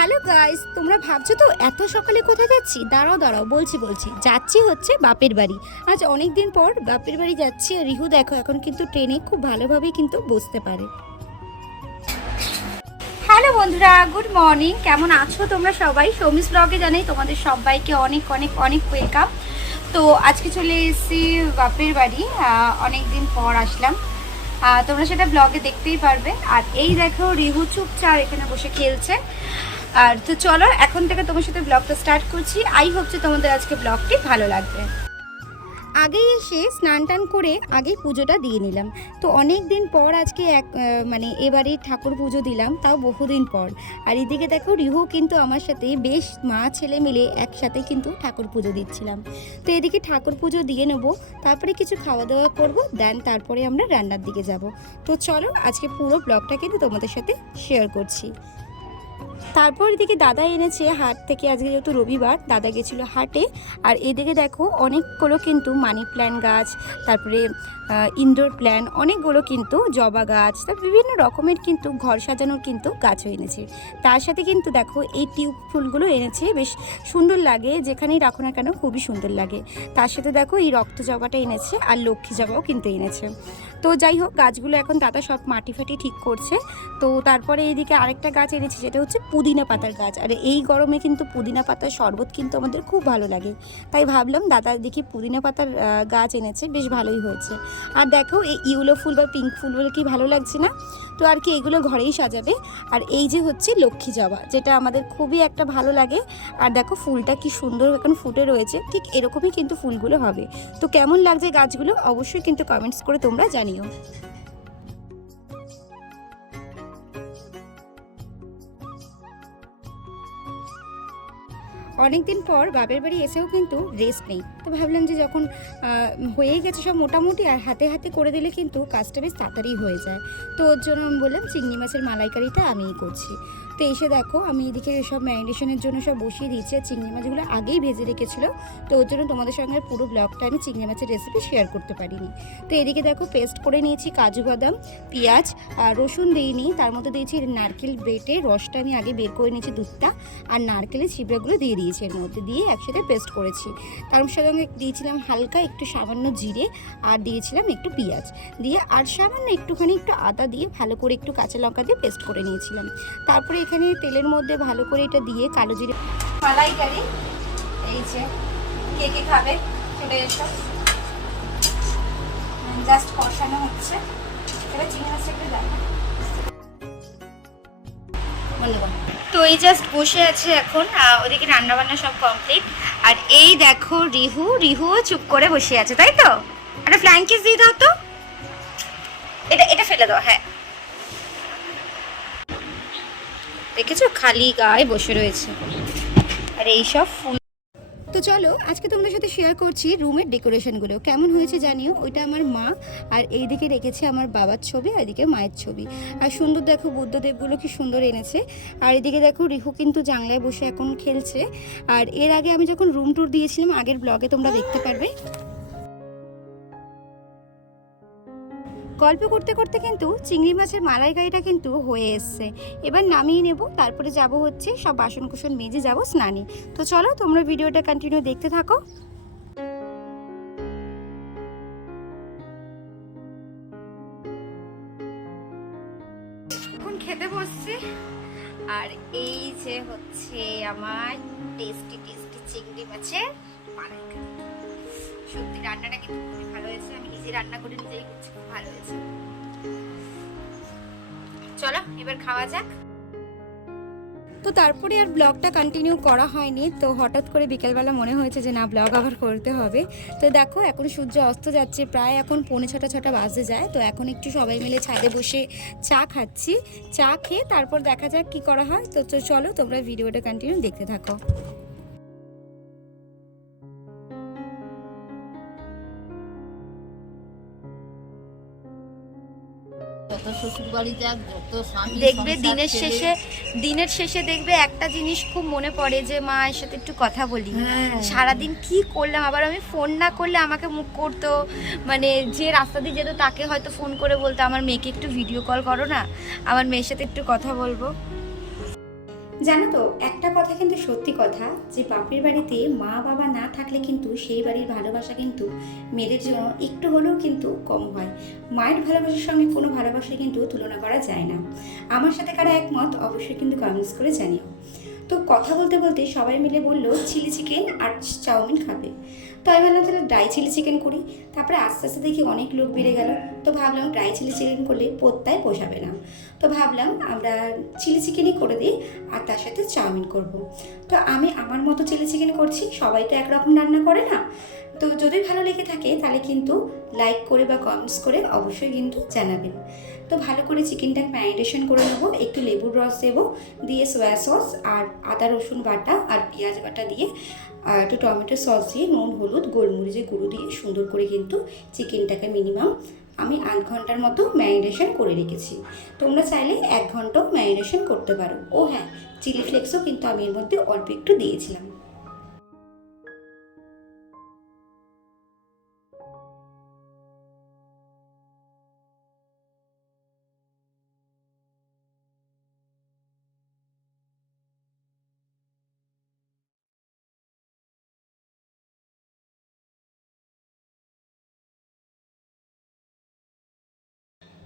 Hello guys তোমরা ভাবছ তো, এত সকালে কোথায় যাচ্ছি? দাঁড়াও দাঁড়াও, বলছি বলছি। যাচ্ছি হচ্ছে বাপের বাড়ি। আজ অনেক দিন পর বাপের বাড়ি যাচ্ছি আর রিহু দেখো, এখন কিন্তু ট্রেনে খুব ভালোভাবেই কিন্তু বসতে পারে। হ্যালো বন্ধুরা গুড মর্নিং কেমন আছো তোমরা সবাই? সৌমিস ব্লগে জানাই তোমাদের সবাইকে অনেক অনেক অনেক ওয়েলকাম তো আজকে চলে এসেছি বাপের বাড়ি অনেক দিন পর আসলাম। তোমরা সেটা ব্লগে দেখতেই পারবে। আর এই দেখো, রিহু চুপচাপ এখানে বসে খেলছে। আর তো চলো, এখন থেকে তোমার সাথে ব্লগটা স্টার্ট করছি। আই হোপ যে তোমাদের আজকে ব্লগটি ভালো লাগবে। আগেই এসে স্নান টান করে আগেই পুজোটা দিয়ে নিলাম। তো অনেক দিন পর আজকে এক মানে এবারে ঠাকুর পুজো দিলাম, তাও বহুদিন পর। আর এদিকে দেখো, রিহু কিন্তু আমার সাথে বেশ মা, ছেলে মিলে একসাথে কিন্তু ঠাকুর পুজো দিচ্ছিলাম। তো এদিকে ঠাকুর পুজো দিয়ে নেব, তারপরে কিছু খাওয়া দাওয়া করব, দেন তারপরে আমরা রান্নার দিকে যাব। তো চলো, আজকে পুরো ব্লগটা কিন্তু তোমাদের সাথে শেয়ার করছি। তারপর এদিকে দাদা এনেছে হাট থেকে, আজকে যেহেতু রবিবার, দাদা গেছিল হাটে। আর এদিকে দেখো, অনেকগুলো কিন্তু মানি প্ল্যান গাছ, তারপরে ইনডোর প্ল্যান অনেকগুলো কিন্তু জবা গাছ তার বিভিন্ন রকমের কিন্তু ঘর সাজানোর কিন্তু গাছও এনেছে। তার সাথে কিন্তু দেখো, এই টিউব ফুলগুলো এনেছে, বেশ সুন্দর লাগে, যেখানেই রাখো না কেন, খুবই সুন্দর লাগে। তার সাথে দেখো, এই রক্ত জবাটা এনেছে, আর লক্ষ্মী জবাও কিন্তু এনেছে। তো যাই হোক, গাছগুলো এখন দাদা সব মাটি ফাটি ঠিক করছে। তো তারপরে এইদিকে আরেকটা গাছ এনেছে যেটা হচ্ছে পুদিনা পাতার গাছ। আর এই গরমে কিন্তু পুদিনা পাতার শরবত কিন্তু আমাদের খুব ভালো লাগে। তাই ভাবলাম দাদা দেখি পুদিনা পাতার গাছ এনেছে, বেশ ভালোই হয়েছে। আর দেখো এই ইউলো ফুল বা পিঙ্ক ফুলগুলো কি ভালো লাগছে না? তো আর কি এগুলো ঘরেই সাজাবে। আর এই যে হচ্ছে লক্ষ্মী জবা, যেটা আমাদের খুবই একটা ভালো লাগে। আর দেখো ফুলটা কি সুন্দর এখন ফুটে রয়েছে, ঠিক এরকমই কিন্তু ফুলগুলো হবে। তো কেমন লাগছে গাছগুলো? অবশ্যই কিন্তু কমেন্টস করে তোমরা জানিও। অনেকদিন পর বাপের বাড়ি এসেও কিন্তু রেস্ট নেই। তো ভাবলাম যে যখন হয়েই গেছে সব মোটামুটি আর হাতে হাতে করে দিলে কিন্তু কাজটা বেশ তাড়াতাড়ি হয়ে যায়। তো ওর জন্য আমি বললাম চিংড়ি মাছের মালাইকারিটা আমিই করছি। তো এসে দেখো, আমি এদিকে সব ম্যারিনেশনের জন্য সব বসিয়ে দিয়েছি আর চিংড়ি মাছগুলো আগেই ভেজে রেখেছিল। তো ওর জন্য তোমাদের সঙ্গে পুরো ব্লগটা আমি চিংড়ি মাছের রেসিপি শেয়ার করতে পারিনি। তো এদিকে দেখো পেস্ট করে নিয়েছি কাজু বাদাম, পেঁয়াজ আর রসুন দিইনি। তার মধ্যে দিয়েছি নারকেল বেটে, রসটা আমি আগে বের করে নিয়েছি দুধটা আর নারকেলের ছিবড়াগুলো দিয়ে দিয়েছি এর মধ্যে দিয়ে একসাথে পেস্ট করেছি। তার সঙ্গে দিয়েছিলাম হালকা একটু সামান্য জিরে আর দিয়েছিলাম একটু পেঁয়াজ। দিয়ে আর সামান্য একটুখানি একটু আদা দিয়ে ভালো করে একটু কাঁচা লঙ্কা দিয়ে পেস্ট করে নিয়েছিলাম। তারপরে এখানে তেলের মধ্যে ভালো করে এটা দিয়ে কালো জিরে মালাইকারি এই যে, কে কে খাবে? চলে এসো। জাস্ট কষানো হচ্ছে। এবার চিংড়ি মাছটা একটু তো এই জাস্ট বসে আছে এখন ওদিকে রান্না বান্না সব কমপ্লিট আর এই দেখো রিহু রিহুও চুপ করে বসে আছে, তাই তো? একটা ফ্ল্যাঙ্কিস দিয়ে দাও তো। এটা এটা ফেলে দাও হ্যাঁ। দেখেছ? খালি গায়ে বসে রয়েছে। আর এইসব ফুল তো চলো, আজকে তোমাদের সাথে শেয়ার করছি রুমের ডেকোরেশনগুলো। কেমন হয়েছে জানিও? ওইটা আমার মা, আর এইদিকে রেখেছে আমার বাবার ছবি, আর এদিকে মায়ের ছবি। আর সুন্দর দেখো বুদ্ধদেবগুলো কি সুন্দর এনেছে। আর এদিকে দেখো, রিহু কিন্তু জানলায় বসে এখন খেলছে। আর এর আগে আমি যখন রুম ট্যুর দিয়েছিলাম, আগের ব্লগে তোমরা দেখতে পারবে। গল্প করতে করতে কিন্তু চিংড়ি মাছের মালাইকারিটা কিন্তু হয়ে এসছে। এবার নামিয়ে নেব, তারপরে যাব হচ্ছে সব বাসন কুসন মেজে যাব স্নানে। তো চলো, তোমরা ভিডিওটা কন্টিনিউ দেখতে থাকো। খেতে বসছি। আর এই যে হচ্ছে আমার টেস্টি টেস্টি চিংড়ি মাছের মালাইকারি। রান্নাটা কিন্তু খুবই ভালো হয়েছে। আমি নিজে রান্না করে নিজেই করছি, খুব ভালো হয়েছে। চলো, এবার খাওয়া যাক। তো তারপরে আর ব্লগটা কন্টিনিউ করা হয়নি। তো হঠাৎ করে বিকেলবেলা মনে হয়েছে যে না, ব্লগ আবার করতে হবে। তো দেখো, এখন সূর্য অস্ত যাচ্ছে, প্রায় এখন পৌনে ছটা ছটা বাজে যায়। তো এখন একটু সবাই মিলে ছাদে বসে চা খাচ্ছি। চা খেয়ে তারপর দেখা যাক কি করা হয়। তো চলো তোমরা ভিডিওটা কন্টিনিউ দেখতে থাকো। যত শ্বশুর বাড়ি যাক যত দেখবে দিনের শেষে দিনের শেষে দেখবে একটা জিনিস খুব মনে পড়ে যে মা এর সাথে একটু কথা বলি। হ্যাঁ। সারাদিন কি করলাম? আবার আমি ফোন না করলে আমাকে মুখ করতো। মানে যে রাস্তা দিয়ে যেত তাকে হয়তো ফোন করে বলতো আমার মেয়েকে একটু ভিডিও কল করো না। আমার মেয়ের সাথে একটু কথা বলব। জানো তো, একটা কথা কিন্তু সত্যি কথা যে বাপের বাড়িতে মা বাবা না থাকলে কিন্তু সেই বাড়ির ভালোবাসা কিন্তু মেয়েদের জন্য একটু হলেও কিন্তু কম হয়। মায়ের ভালোবাসার সঙ্গে কোনো ভালোবাসা কিন্তু তুলনা করা যায় না। আমার সাথে কারা একমত, অবশ্যই কিন্তু কমেন্টস করে জানিও। তো কথা বলতে বলতে সবাই মিলে বলল, চিলি চিকেন আর চাউমিন খাবে। তো আমি ভাবলাম, তাহলে ড্রাই চিলি চিকেন করি। তারপরে আস্তে আস্তে দেখি অনেক লোক বেড়ে গেল। তো ভাবলাম ড্রাই চিলি চিকেন করলে পোত্তায় পোষাবে না। তো ভাবলাম, আমরা চিলি চিকেনই করে দিই আর তার সাথে চাউমিন করব। তো আমি আমার মতো চিলি চিকেন করছি, সবাই তো একরকম রান্না করে না। তো যদি ভালো লেগে থাকে তাহলে কিন্তু লাইক করে বা কমেন্টস করে অবশ্যই কিন্তু জানাবেন। তো ভালো করে চিকেনটা ম্যারিনেশন করে নেব, একটু লেবুর রস দেবো, দিয়ে সোয়া সস আর আদা, রসুন বাটা আর পেঁয়াজ বাটা দিয়ে একটু টমেটো সস দিয়ে নুন, হলুদ, গোলমরিচের গুঁড়ো দিয়ে সুন্দর করে কিন্তু চিকেনটাকে মিনিমাম আমি আধ ঘণ্টার মতো ম্যারিনেশন করে রেখেছি। তোমরা চাইলে এক ঘন্টাও ম্যারিনেশন করতে পারো। ও হ্যাঁ চিলি ফ্লেক্সও কিন্তু আমি এর মধ্যে অল্প একটু দিয়েছিলাম।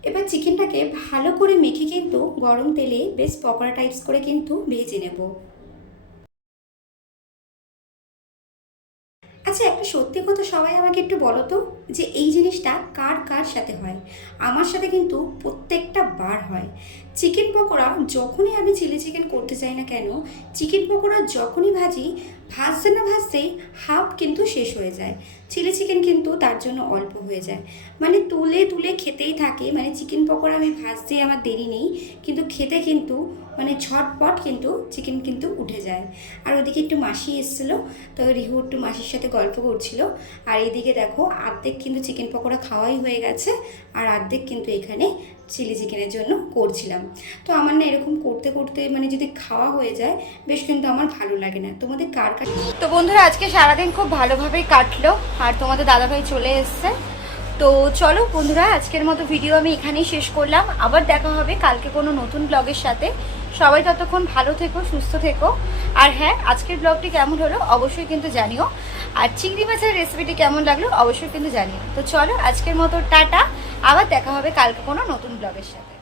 এবার চিকেনটাকে ভালো করে মেখে কিন্তু গরম তেলে বেশ পকোড়া টাইপস করে কিন্তু ভেজে নেব। আচ্ছা একটা সত্যি কথা সবাই আমাকে একটু বলো তো, যে এই জিনিসটা কার কার সাথে হয়? আমার সাথে কিন্তু প্রত্যেকটা বার হয়। চিকেন পকোড়া যখনই আমি চিলি চিকেন করতে চাই না কেন, চিকেন পকোড়া যখনই ভাজি ভাজতে না ভাজতেই হাফ কিন্তু শেষ হয়ে যায়। চিলি চিকেন কিন্তু তার জন্য অল্প হয়ে যায়। মানে তুলে তুলে খেতেই থাকে। মানে চিকেন পকোড়া আমি ভাজতে আমার দেরি নেই। কিন্তু খেতে কিন্তু মানে ঝটপট কিন্তু চিকেন কিন্তু উঠে যায়। আর ওদিকে একটু মাসি এসেছিল, তো রিহু একটু মাসির সাথে গল্প করছিল। আর এদিকে দেখো অর্ধেক কিন্তু চিকেন পকোড়া খাওয়াই হয়ে গেছে। আর অর্ধেক কিন্তু এখানে চিলি চিকেনের জন্য করছিলাম। তো আমার না এরকম করতে করতে মানে যদি খাওয়া হয়ে যায়, বেশ কিন্তু আমার ভালো লাগে না। তোমাদের কার কার তো বন্ধুরা, আজকে সারাদিন খুব ভালোভাবেই কাটলো, আর তোমাদের দাদাভাই চলে এসছে। তো চলো বন্ধুরা, আজকের মতো ভিডিও আমি এখানেই শেষ করলাম। আবার দেখা হবে কালকে কোনো নতুন ব্লগের সাথে। সবাই ততক্ষণ ভালো থেকো, সুস্থ থেকো। আর হ্যাঁ আজকের ব্লগটি কেমন হলো অবশ্যই কিন্তু জানিও। আর চিংড়ি মাছের রেসিপিটি কেমন লাগল অবশ্যই কিন্তু জানিও। তো চলো, আজকের মতো টাটা। আবার দেখা হবে কালকে কোনো নতুন ব্লগের সাথে।